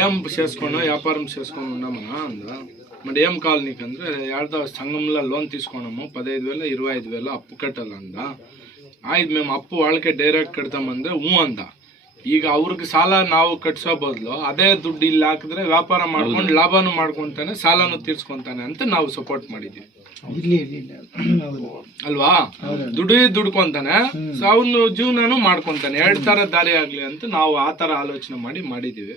ఏం చేసుకోను వ్యాపారం చేసుకొని ఉన్నామన్నా అందా మరి ఏం కావాలి నీకంದ್ರೆ ಯಾರ್ದೋ సంఘంలో లోన్ తీసుకున్నాము 15,000 25,000 అప్పు కట్టాలందా ಆಯ್ತು మేము అప్పు వాళ్ళకే ಡೈರೆಕ್ಟ್ ಕಟ್ತಾమంದ್ರೆ ಹ್ಞೂ ಅಂದ ಈಗ ಅವ್ರಿಗೆ ಸಾಲ ನಾವು ಕಟ್ಸೋ ಬದಲು ಅದೇ ದುಡ್ಡು ಇಲ್ಲಿ ಹಾಕಿದ್ರೆ ವ್ಯಾಪಾರ ಮಾಡ್ಕೊಂಡು ಲಾಭನೂ ಮಾಡ್ಕೊಂತಾನೆ ಸಾಲನೂ ತೀರ್ಸ್ಕೊಂತಾನೆ ಅಂತ ನಾವು ಸಪೋರ್ಟ್ ಮಾಡಿದ್ವಿ ಅಲ್ವಾ ದುಡ್ಕೊಂತಾನೆ ಅವನು ಜೀವನನು ಮಾಡ್ಕೊಂತಾನೆ 2 ತರ ದಾರಿ ಆಗ್ಲಿ ಅಂತ ನಾವು ಆ ತರ ಆಲೋಚನೆ ಮಾಡಿದೀವಿ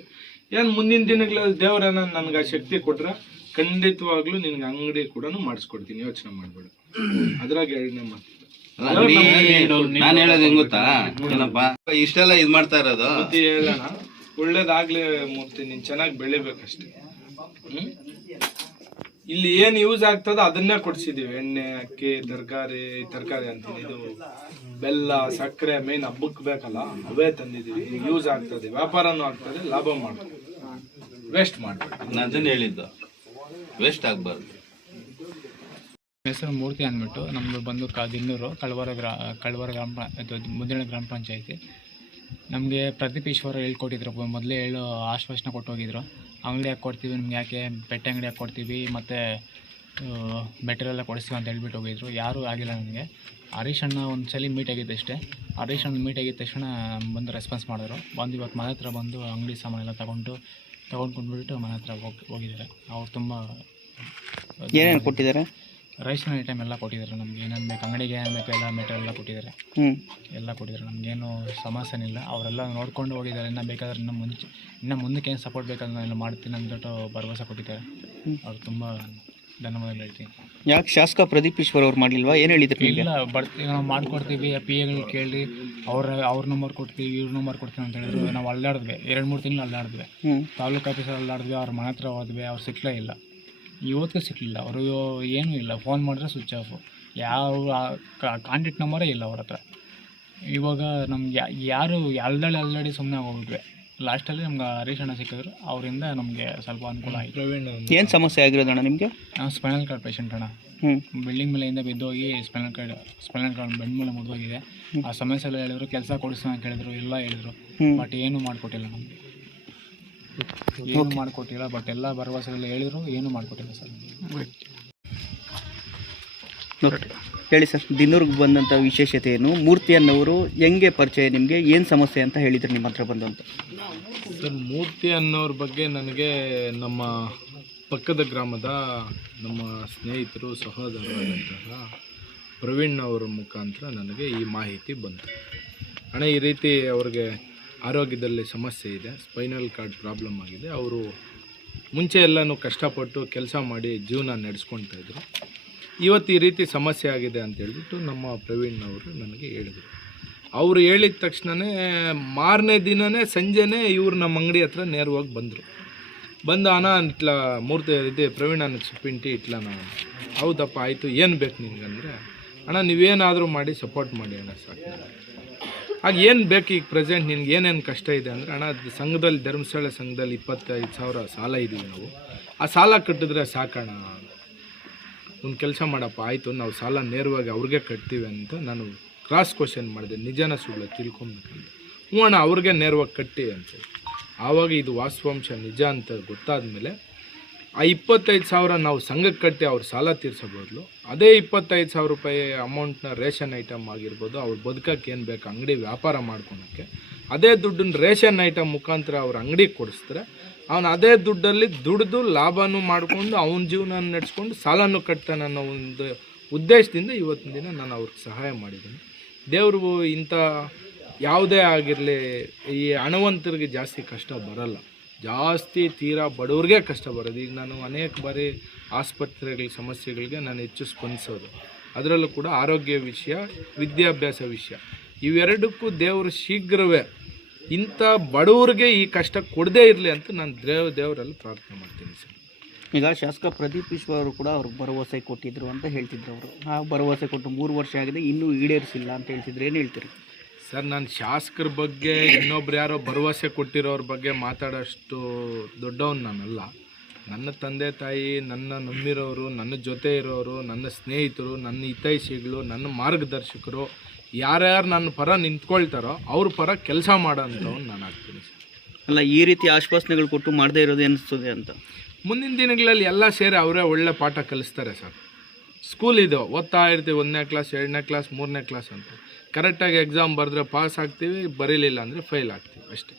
ಏನ್ ಮುಂದಿನ ದಿನಗಳಲ್ಲಿ ದೇವರನ್ನ ನನ್ಗೆ ಆ ಶಕ್ತಿ ಕೊಟ್ರೆ ಖಂಡಿತವಾಗ್ಲೂ ನಿನ್ಗೆ ಅಂಗಡಿ ಕೂಡ ಮಾಡಿಸ್ಕೊಡ್ತೀನಿ ಯೋಚನೆ ಮಾಡ್ಬೇಡ ಅದ್ರಾಗ 2ನೇ ಮಾತು ನಾನು ಹೇಳೋದು ಹೆಂಗ್ ಗೊತ್ತಾ ಇಷ್ಟೆಲ್ಲ ಇದ್ ಮಾಡ್ತಾ ಇರೋದು ಹೇಳೋಣ ಒಳ್ಳೇದಾಗ್ಲಿ ಮೂರ್ತಿ ನೀನ್ ಚೆನ್ನಾಗಿ ಬೆಳಿಬೇಕಷ್ಟೇ ಇಲ್ಲಿ ಏನ್ ಯೂಸ್ ಆಗ್ತದ ಅದನ್ನೇ ಕೊಡ್ಸಿದೀವಿ ಎಣ್ಣೆ ಅಕ್ಕಿ ತರಕಾರಿ ಅಂತೀನಿ ಇದು ಬೆಲ್ಲ ಸಕ್ಕರೆ ಮೇನ್ ಹಬ್ಬಕ್ಕೆ ಬೇಕಲ್ಲ ಅವೇ ತಂದಿದೀವಿ ಯೂಸ್ ಆಗ್ತದೆ ವ್ಯಾಪಾರನೂ ಆಗ್ತದೆ ಲಾಭ ಮಾಡ್ತದೆ ವೇಸ್ಟ್ ಮಾಡ್ಬೇಕು ನಾನು ಅದನ್ನ ಹೇಳಿದ್ದು ವೇಸ್ಟ್ ಆಗ್ಬಾರ್ದು ಹೆಸರು ಮೂರ್ತಿ ಅಂದ್ಬಿಟ್ಟು ನಮ್ಮದು ಬಂದು ದಿನ್ನೂರು ಕಳ್ವರ ಮುದ್ದಿನ ಗ್ರಾಮ ಪಂಚಾಯತಿ ನಮಗೆ ಪ್ರದೀಪ್ ಈಶ್ವರ ಹೇಳ್ಕೊಟ್ಟಿದ್ರು ಮೊದಲೇ ಆಶ್ವಾಸನೆ ಕೊಟ್ಟು ಹೋಗಿದ್ರು ಅಂಗಡಿ ಹಾಕಿ ಕೊಡ್ತೀವಿ ನಿಮ್ಗೆ ಯಾಕೆ ಪೆಟ್ಟೆ ಅಂಗಡಿ ಹಾಕಿ ಕೊಡ್ತೀವಿ ಮತ್ತು ಮೆಟೀರಿಯಲ್ ಕೊಡಿಸ್ತೀವಿ ಅಂತ ಹೇಳ್ಬಿಟ್ಟು ಹೋಗಿದ್ರು ಯಾರೂ ಆಗಿಲ್ಲ ನನಗೆ ಹರೀಶ್ ಅಣ್ಣ ಒಂದು ಸಲ ಮೀಟ್ ಆಗಿದ್ದು ಅಷ್ಟೇ ಹರೀಶ್ ಅಣ್ಣ ಮೀಟ್ ಆಗಿದ್ದ ತಕ್ಷಣ ಬಂದು ರೆಸ್ಪಾನ್ಸ್ ಮಾಡಿದ್ರು ಬಂದು ಇವತ್ತು ಮನೆ ಹತ್ರ ಬಂದು ಅಂಗಡಿ ಸಾಮಾನೆಲ್ಲ ತೊಗೊಂಡ್ಬಿಟ್ಟು ಮನೆ ಹತ್ರ ಹೋಗಿದ್ದಾರೆ ಅವ್ರು ತುಂಬ ಏನೇನು ಕೊಟ್ಟಿದ್ದಾರೆ ರೇಷನ್ ಐಟಮ್ ಎಲ್ಲ ಕೊಟ್ಟಿದ್ದಾರೆ ನಮ್ಗೆ ಏನೇನು ಬೇಕು ಅಂಗಡಿಗೆ ಏನು ಬೇಕು ಎಲ್ಲ ಮೆಟೀರಿಯಲ್ ಎಲ್ಲ ಕೊಟ್ಟಿದ್ದಾರೆ ಎಲ್ಲ ಕೊಟ್ಟಿದ್ದಾರೆ ನಮಗೇನು ಸಮಸ್ಯೆ ಇಲ್ಲ ಅವರೆಲ್ಲ ನೋಡ್ಕೊಂಡು ಹೋಗಿದ್ದಾರೆ ಇನ್ನೂ ಬೇಕಾದ್ರೆ ಇನ್ನು ಮುಂದಕ್ಕೆ ಏನು ಸಪೋರ್ಟ್ ಬೇಕಾದ್ರೆ ನಾನು ಎಲ್ಲ ಮಾಡ್ತೀನಿ ಅಂದ್ಬಿಟ್ಟು ಭರವಸೆ ಕೊಟ್ಟಿದ್ದಾರೆ ಅವ್ರು ತುಂಬ ಧನ್ಯವಾದ ಹೇಳ್ತೀನಿ ಯಾಕೆ ಶಾಸಕ ಪ್ರದೀಪ್ ಈಶ್ವರ್ ಅವ್ರು ಮಾಡಲಿಲ್ವಾ ಏನು ಹೇಳಿದ್ರು ಇಲ್ಲ ಈಗ ನಾವು ಮಾಡ್ಕೊಡ್ತೀವಿ ಪಿ ಎಗಳು ಕೇಳಿ ಅವ್ರ ನಂಬರ್ ಕೊಡ್ತೀವಿ ಇವ್ರ ನಂಬರ್ ಕೊಡ್ತೀವಿ ಅಂತ ಹೇಳಿದ್ರು ನಾವು ಅಲ್ಲಾಡಿದ್ವಿ 2-3 ತಿಂಗಳು ಅಲ್ಲಾಡಿದ್ವಿ ತಾಲೂಕು ಆಫೀಸಲ್ಲಿ ಅಲ್ಲಾಡಿದ್ವಿ ಅವ್ರ ಮನೆ ಹತ್ರ ಹೋದ್ವಿ ಅವ್ರು ಸಿಕ್ಕಲೇ ಇಲ್ಲ ಇವತ್ತಿಗೆ ಸಿಕ್ಕಲಿಲ್ಲ ಅವರು ಏನೂ ಇಲ್ಲ ಫೋನ್ ಮಾಡಿದ್ರೆ ಸ್ವಿಚ್ ಆಫು ಯಾವ ಕಾಂಟ್ಯಾಕ್ಟ್ ನಂಬರೇ ಇಲ್ಲ ಅವ್ರ ಹತ್ರ ಇವಾಗ ನಮ್ಗೆ ಯಾರು ಅಲ್ಲಾಡಿ ಸುಮ್ಮನೆ ಹೋಗ್ಬಿಟ್ವಿ ಲಾಸ್ಟಲ್ಲಿ ನಮ್ಗೆ ಹರೀಶ್ ಅಣ್ಣ ಸಿಕ್ಕಿದ್ರು ಅವರಿಂದ ನಮಗೆ ಸ್ವಲ್ಪ ಅನುಕೂಲ ಆಯಿತು ಏನು ಸಮಸ್ಯೆ ಆಗಿರೋದಣ್ಣ ನಿಮಗೆ ನಾವು ಸ್ಪೈನಲ್ ಕಾರ್ಡ್ ಪೇಷಂಟ್ ಅಣ್ಣ ಬಿಲ್ಡಿಂಗ್ ಮೇಲೆಯಿಂದ ಬಿದ್ದೋಗಿ ಸ್ಪೈನಲ್ ಕಾರ್ಡ್ ಬೆಂಡ್ ಮೇಲೆ ಮುರಿದೋಗಿದೆ ಆ ಸಮಸ್ಯೆ ಎಲ್ಲ ಹೇಳಿದ್ರು ಕೆಲಸ ಕೊಡಿಸೋ ಅಂತ ಹೇಳಿದ್ರು ಎಲ್ಲ ಹೇಳಿದ್ರು ಬಟ್ ಏನೂ ಮಾಡಿಕೊಟ್ಟಿಲ್ಲ ನಮಗೆ ಏನು ಮಾಡಿಕೊಟ್ಟಿಲ್ಲ ಬಟ್ ಎಲ್ಲ ಭರವಸೆಲ್ಲ ಹೇಳಿದ್ರು ಏನು ಮಾಡಿಕೊಟ್ಟಿಲ್ಲ ಸರ್ ಹೇಳಿ ಸರ್ ದಿನ್ನೂರ್ಗೆ ಬಂದಂಥ ವಿಶೇಷತೆ ಏನು ಮೂರ್ತಿ ಅನ್ನೋರು ಹೆಂಗೆ ಪರಿಚಯ ನಿಮಗೆ ಏನು ಸಮಸ್ಯೆ ಅಂತ ಹೇಳಿದ್ರು ನಿಮ್ಮ ಹತ್ರ ಬಂದು ಅಂತ ಸರ್ ಮೂರ್ತಿ ಅನ್ನೋರ ಬಗ್ಗೆ ನನಗೆ ನಮ್ಮ ಪಕ್ಕದ ಗ್ರಾಮದ ನಮ್ಮ ಸ್ನೇಹಿತರು ಸಹೋದರರಾದಂತಹ ಪ್ರವೀಣ್ ಅವರ ಮುಖಾಂತರ ನನಗೆ ಈ ಮಾಹಿತಿ ಬಂತು ಅಣ್ಣ ಈ ರೀತಿ ಅವ್ರಿಗೆ ಆರೋಗ್ಯದಲ್ಲಿ ಸಮಸ್ಯೆ ಇದೆ ಸ್ಪೈನಲ್ ಕಾರ್ಡ್ ಪ್ರಾಬ್ಲಮ್ ಆಗಿದೆ ಅವರು ಮುಂಚೆ ಎಲ್ಲನೂ ಕಷ್ಟಪಟ್ಟು ಕೆಲಸ ಮಾಡಿ ಜೀವನ ನಡೆಸ್ಕೊಳ್ತಾ ಇದ್ರು ಇವತ್ತು ಈ ರೀತಿ ಸಮಸ್ಯೆ ಆಗಿದೆ ಅಂತ ಹೇಳ್ಬಿಟ್ಟು ನಮ್ಮ ಪ್ರವೀಣ್ ಅವರು ನನಗೆ ಹೇಳಿದರು ಅವರು ಹೇಳಿದ ತಕ್ಷಣವೇ ಮಾರನೇ ದಿನವೇ ಸಂಜೆನೇ ಇವರು ನಮ್ಮ ಅಂಗಡಿ ಹತ್ರ ನೇರವಾಗಿ ಬಂದು ಅಣ್ಣ ಇಟ್ಲ ಮೂರ್ತಿ ಇದೆ ಪ್ರವೀಣ್ ಅನ್ನಕ್ಕೆ ಸುಪ್ಪಿಂಟಿ ಇಟ್ಲ ನಾವು ಹೌದಪ್ಪ ಆಯಿತು ಏನು ಬೇಕು ನಿನ್ಗಂದರೆ ಅಣ್ಣ ನೀವೇನಾದರೂ ಮಾಡಿ ಸಪೋರ್ಟ್ ಮಾಡಿ ಅಣ್ಣ ಸಾಕು ಆಗ ಏನು ಬೇಕು ಈಗ ಪ್ರೆಸೆಂಟ್ ನಿನ್ಗೆ ಏನೇನು ಕಷ್ಟ ಇದೆ ಅಂದರೆ ಅಣ್ಣ ಸಂಘದಲ್ಲಿ ಧರ್ಮಸ್ಥಳ ಸಂಘದಲ್ಲಿ 25,000 ಸಾಲ ಇದ್ದೀವಿ ನಾವು ಆ ಸಾಲ ಕಟ್ಟಿದ್ರೆ ಸಾಕಣ ಒಂದು ಕೆಲಸ ಮಾಡಪ್ಪ ಆಯಿತು ನಾವು ಸಾಲ ನೇರವಾಗಿ ಅವ್ರಿಗೆ ಕಟ್ತೀವಿ ಅಂತ ನಾನು ಕ್ರಾಸ್ ಕ್ವಶನ್ ಮಾಡಿದೆ ನಿಜನ ಸುಳ್ಳು ತಿಳ್ಕೊಬೇಕಂತ ಹ್ಞೂ ಅಣ್ಣ ಅವ್ರಿಗೆ ನೇರವಾಗಿ ಕಟ್ಟಿ ಅಂತೇಳಿ ಆವಾಗ ಇದು ವಾಸ್ತವಾಂಶ ನಿಜ ಅಂತ ಗೊತ್ತಾದ ಮೇಲೆ ಆ 25,000 ನಾವು ಸಂಘಕ್ಕೆ ಕಟ್ಟಿ ಅವ್ರ ಸಾಲ ತೀರ್ಸೋ ಬದಲು ಅದೇ 25,000 ರೂಪಾಯಿ ಅಮೌಂಟ್ನ ರೇಷನ್ ಐಟಮ್ ಆಗಿರ್ಬೋದು ಅವ್ರು ಬದುಕಕ್ಕೆ ಏನು ಬೇಕು ಅಂಗಡಿ ವ್ಯಾಪಾರ ಮಾಡ್ಕೊಳಕ್ಕೆ ಅದೇ ದುಡ್ಡನ್ನ ರೇಷನ್ ಐಟಮ್ ಮುಖಾಂತರ ಅವ್ರ ಅಂಗಡಿಗೆ ಕೊಡಿಸಿದ್ರೆ ಅವನು ಅದೇ ದುಡ್ಡಲ್ಲಿ ದುಡಿದು ಲಾಭನೂ ಮಾಡಿಕೊಂಡು ಅವನ ಜೀವನ ನಡೆಸ್ಕೊಂಡು ಸಾಲನೂ ಕಟ್ತಾನೆ ಅನ್ನೋ ಒಂದು ಉದ್ದೇಶದಿಂದ ಇವತ್ತಿನ ದಿನ ನಾನು ಅವ್ರಿಗೆ ಸಹಾಯ ಮಾಡಿದ್ದೀನಿ ದೇವರು ಇಂಥ ಯಾವುದೇ ಆಗಿರಲಿ ಈ ಹಣವಂತರಿಗೆ ಜಾಸ್ತಿ ಕಷ್ಟ ಬರಲ್ಲ ಜಾಸ್ತಿ ತೀರಾ ಬಡವ್ರಿಗೆ ಕಷ್ಟ ಬರೋದು ಈಗ ನಾನು ಅನೇಕ ಬಾರಿ ಆಸ್ಪತ್ರೆಗಳ ಸಮಸ್ಯೆಗಳಿಗೆ ನಾನು ಹೆಚ್ಚು ಸ್ಪಂದಿಸೋದು ಅದರಲ್ಲೂ ಕೂಡ ಆರೋಗ್ಯ ವಿಷಯ ವಿದ್ಯಾಭ್ಯಾಸ ವಿಷಯ ಇವೆರಡಕ್ಕೂ ದೇವರು ಶೀಘ್ರವೇ ಇಂಥ ಬಡವರಿಗೆ ಈ ಕಷ್ಟ ಕೊಡದೇ ಇರಲಿ ಅಂತ ನಾನು ದೇವರಲ್ಲಿ ಪ್ರಾರ್ಥನೆ ಮಾಡ್ತೀನಿ ಸರ್ ಈಗ ಶಾಸಕ ಪ್ರದೀಪ್ ಈಶ್ವರ್ ಅವರು ಕೂಡ ಅವ್ರಿಗೆ ಭರವಸೆ ಕೊಟ್ಟಿದ್ರು ಅಂತ ಹೇಳ್ತಿದ್ರು ಅವರು. ಆ ಭರವಸೆ ಕೊಟ್ಟು 3 ವರ್ಷ ಆಗಿದೆ, ಇನ್ನೂ ಈಡೇರಿಸಿಲ್ಲ ಅಂತ ಹೇಳ್ತಿದ್ರು. ಏನು ಹೇಳ್ತೀರಿ ಸರ್? ನಾನು ಶಾಸಕರ ಬಗ್ಗೆ ಇನ್ನೊಬ್ರು ಯಾರೋ ಭರವಸೆ ಕೊಟ್ಟಿರೋರ ಬಗ್ಗೆ ಮಾತಾಡೋಷ್ಟು ದೊಡ್ಡವನು ನಾನಲ್ಲ. ನನ್ನ ತಂದೆ ತಾಯಿ, ನನ್ನ ನಂಬಿರೋರು, ನನ್ನ ಜೊತೆ ಇರೋರು, ನನ್ನ ಸ್ನೇಹಿತರು, ನನ್ನ ಹಿತೈಷಿಗಳು, ನನ್ನ ಮಾರ್ಗದರ್ಶಕರು ಯಾರ್ಯಾರು ನನ್ನ ಪರ ನಿಂತ್ಕೊಳ್ತಾರೋ ಅವ್ರ ಪರ ಕೆಲಸ ಮಾಡೋ ಅಂಥವ್ನು ನಾನು ಆಗ್ತೀನಿ ಸರ್. ಅಲ್ಲ, ಈ ರೀತಿ ಆಶ್ವಾಸನೆಗಳು ಕೊಟ್ಟು ಮಾಡದೇ ಇರೋದು ಅನಿಸ್ತದೆ ಅಂತ. ಮುಂದಿನ ದಿನಗಳಲ್ಲಿ ಎಲ್ಲ ಸೇರಿ ಅವರೇ ಒಳ್ಳೆ ಪಾಠ ಕಲಿಸ್ತಾರೆ ಸರ್. ಸ್ಕೂಲ್ ಇದು ಓದ್ತಾ ಇರ್ತೀವಿ, 1ನೇ ಕ್ಲಾಸ್, 2ನೇ ಕ್ಲಾಸ್, 3ನೇ ಕ್ಲಾಸ್ ಅಂತ. ಕರೆಕ್ಟಾಗಿ ಎಕ್ಸಾಮ್ ಬರೆದ್ರೆ ಪಾಸ್ ಆಗ್ತೀವಿ, ಬರೀಲಿಲ್ಲ ಅಂದರೆ ಫೇಲ್ ಆಗ್ತೀವಿ ಅಷ್ಟೇ.